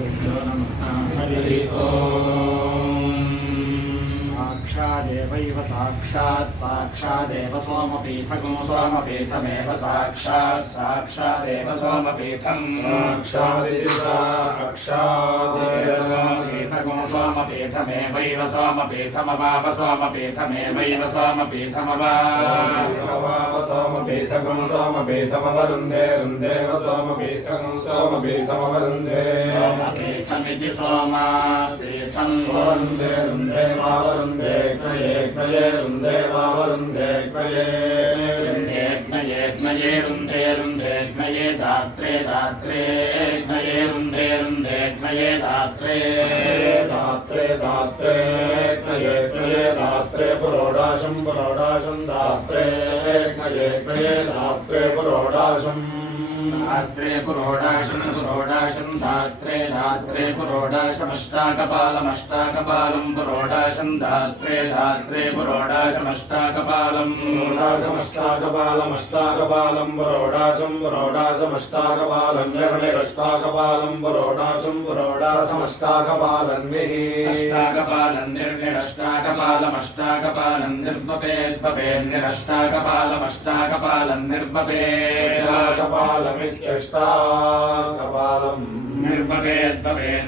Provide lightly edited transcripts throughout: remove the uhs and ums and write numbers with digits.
हरि ओम साक्षादेवैव साक्षादेव सोमपीठगुं सोमपीठमेव साक्षादेव सोमपीठं साक्षादेव सोमपीठगुं सोमपीठमेवैव सोमपीठमवाप सोमपीठमेवैव सोमपीठमवाप सोमपीठगुं सोमपीठमवरुन्धे रुन्धेव सोमपीठगुं सोमपीठमवरुन्धे सोमपीठमिति सोमापीठं वरुन्धे रुन्धे वावरुन्धे ज्ञये रुन्धे वावरुन्धे ज्ञये रुन्धे ज्ञये दात्रे ज्ञये रुन्धे ज्ञये दात्रे ज्ञये दात्रे पुरोडाशं दात्रे ज्ञये दात्रे पुरोडाशम् धात्रे पुरोडाशं धात्रे पुरोडाशमष्टाकपालं पुरोडाशं धात्रे पुरोडाशमष्टाकपालं पुरोडाशमष्टाकपालं निर्निरष्टाकपालं पुरोडाशमष्टाकपालं निर्निरष्टाकपालमष्टाकपालं निर्वपेद्वपेन्निरष्टाकपालमष्टाकपालं निर्वपेष्टाकपालं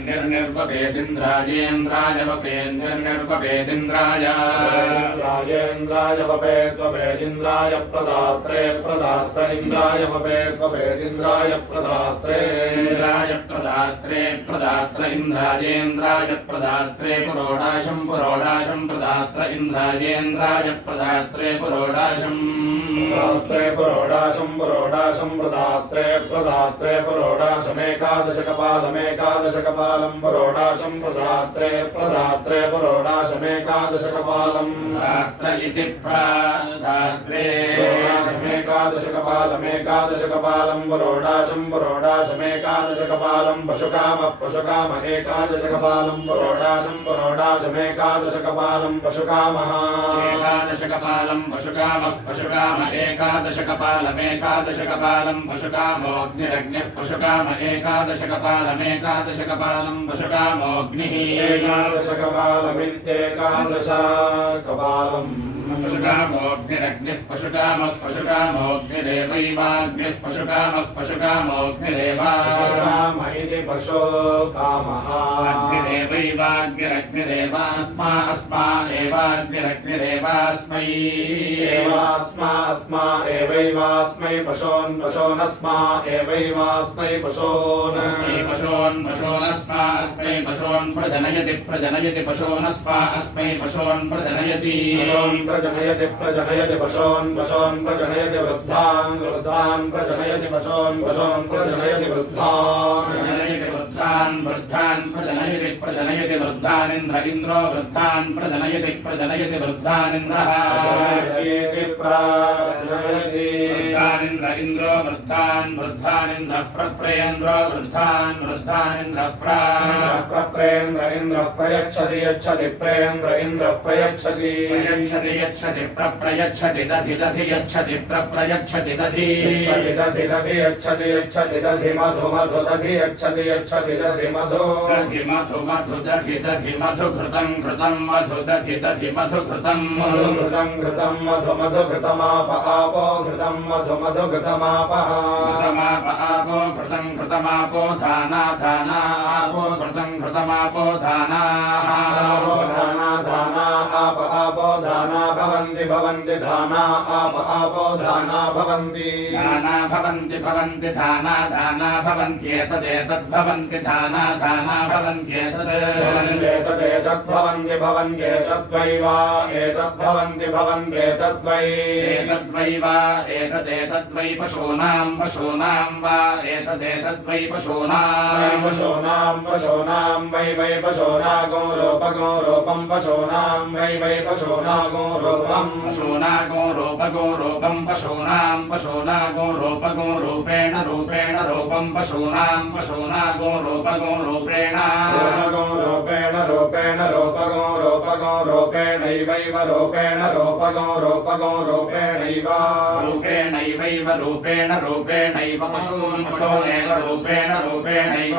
निर्निर्वपेदिन्द्रायेन्द्राय वपेन्निर्निर्वपेदिन्द्राय वपेद्वपेदिन्द्राय प्रदात्रे इन्द्राय वपेद्वपेदिन्द्राय प्रदात्रे इन्द्रायेन्द्राय प्रदात्रे पुरोडाशं प्रदात्र इन्द्रायेन्द्राय प्रदात्रे पुरोडाशं पुरोडाशं प्रदात्रे पुरोडाशमेकादशकपालं पुरोडाशं प्रदात्रे पुरोडाशमेकादशकपालं दात्र इति प्रदात्रे पुरोडाशमेकादशकपालं पुरोडाशमेकादशकपालं पशुकाम एकादशकपालं पुरोडाशमेकादशकपालं पशुकामः एकादशकपालं पशुकाम एकादशकपालमेकादशकपालं पशुकामोऽग्निरग्निः पशुकाम एकादशकपालमेकादशकपालं पशुकामोऽग्निः एकादशकपालमित्येकादशकपालं पशुकामोऽग्निरग्निः पशुकामोऽग्निरेवैवाग्निः पशुकामोऽग्निरेव पशुकाम इति पशुकामः अग्निरेवैवाग्निरग्निरेवास्मा एवाग्निरग्निरेवास्मै अस्मा एवैवास्मै पशोनस्मा एवैवास्मै पशोनस्मा अस्मै पशोन् प्रजनयति पशोनस्मा अस्मै पशोन् प्रजनयति पशोन् प्रजनयति वृद्धान् प्रजनयति पशोन् प्रजनयति वृद्धान् प्रजनयति वृद्धानिन्द्र इन्द्रो वृद्धान् प्रजनयति वृद्धानिन्द्रः इन्द्रो वृद्धानिन्द्रः प्रप्रेन्द्रो वृद्धानिन्द्रः प्रप्रेन्द्र इन्द्रः प्रयच्छति प्रेन्द्र इन्द्रः प्रयच्छति प्रप्रयच्छति दधि यच्छति प्रप्रयच्छति दधि यच्छति दधि मधु दधि यच्छति दधि मधु दधि मधु घृतं मधु दधि मधु घृतं मधु घृतमाप आपो घृतं मधु घृतमापः आपो घृतमापो धाना आपो घृतं घृतमापो धाना आपो धाना भवन्ति धाना आपो धाना भवन्ति धाना भवन्त्येतदेतद्भवन्ति धाना भवन्त्येतद्भवन्त्येतद्वैवा एतद्भवन्ति एतद्वै पशूनां वा एतदेतद्वै पशूनां वै पशूना गोरूपं पशूनां वै पशूना गोरूपं पशूना गोरूपेण रूपं पशूना गोरूपेण रूपेणैवैव रूपेण रूपगो रूपेणैव रूपेणैव पशूनेव रूपेणैव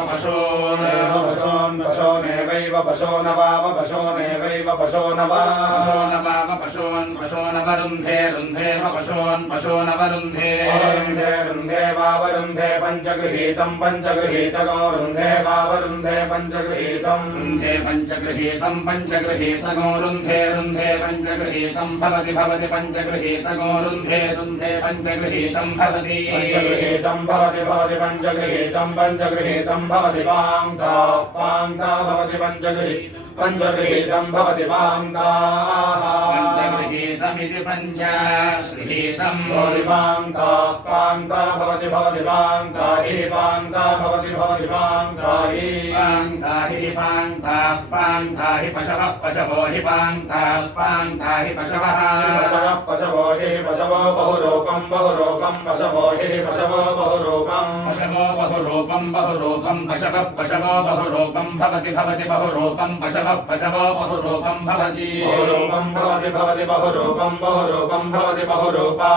पशोनेवैव पशोनवाव पशोनेवैव पशोनवरुन्धे रुन्धे वावरुन्धे पञ्चगृहीतम् पञ्चगृहीतगो रुन्धे वावरुन्धे पञ्चगृहीतम् पञ्चगृहीतगो रुन्धे पञ्चगृहीतम् भवति पञ्चगृहीतगो रुन्धे पञ्चगृहीतम् भवति पञ्चगृहीतम् भवति पान्ता भवति पञ्चगृहीतम् भवति पञ्चगृहीतमिति पञ्चगृहीतम् भवति पान्ता भवति पान्ता हि पान्ता भवति पान्ता हि पशवो हि पान्ता हि पशवः पशवो हि पशवो बहुरूपम् पशवो हि पशवो बहुरूपम् पशवो बहुरूपम् भवति बहुरूपम् पशवो बहुरूपम् भवति बहुरूपम् भवति बहुरूपा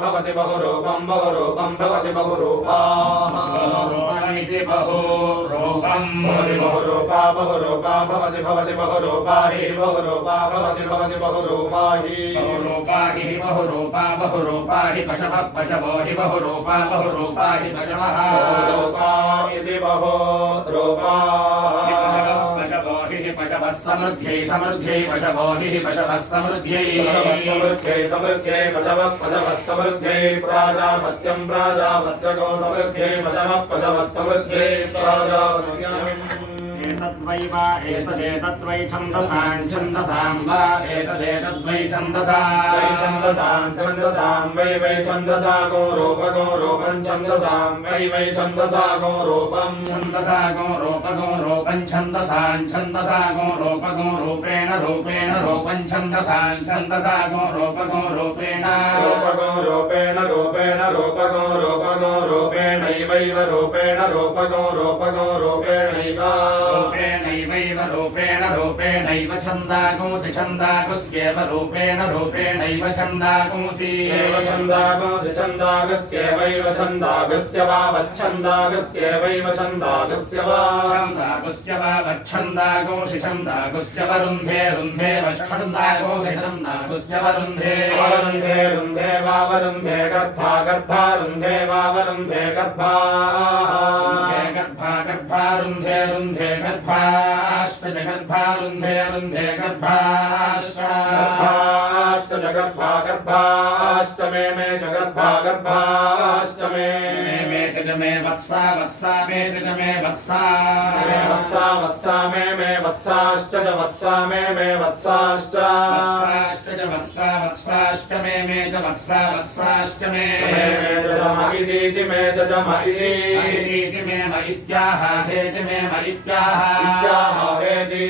भवति बहुरूपम् भवति बहुरूपा इति बहुरूपम् भवति बहुरूपा हि बहुरूपा भवति बहुरूपा हि बहुरूपा हि पशवो हि बहुरूपा हि पशवः इति बहुरूपा पशवः समृद्ध्यै पशवो हि पशवः समृद्ध्यै पशवः समृद्ध्यै प्राजापत्यगो समृद्ध्यै पशवः समृद्ध्यै प्राजापत्यम् एतदेतद्वै छन्दसां वा एतदेतद्वै छन्दसां वै छन्दसा गो रूपम् छन्दसां वै छन्दसा गो रूपम् छन्दसा गो रूपम् छन्दसा गो रूपेण रूपम् छन्दसा गो रूपेण रूपेणैवैव रूपेणैव छन्दागुस्येव रूपेणैव छन्दागुस्येवैव छन्दागस्य वा वच्छन्दागस्येवैव छन्दागस्य वा वच्छन्दागोषि छन्दागुस्य वरुन्धे वच्छन्दागोषि छन्दागुस्य वरुन्धे रुन्धे वावरुन्धे गर्भारुन्धे वावरुन्धे गर्भारुन्धे गर्भाष्टजगर्भारुन्धे गर्भाष्टमे मे च गर्भाष्टमे मे वत्सा मे वत्सा मे वत्साश्च वत्सा मे वत्साश्च वत्साष्टमे मे च वत्साष्टमे इति मे च इति मे इत्याह हेति मे इत्याह हेति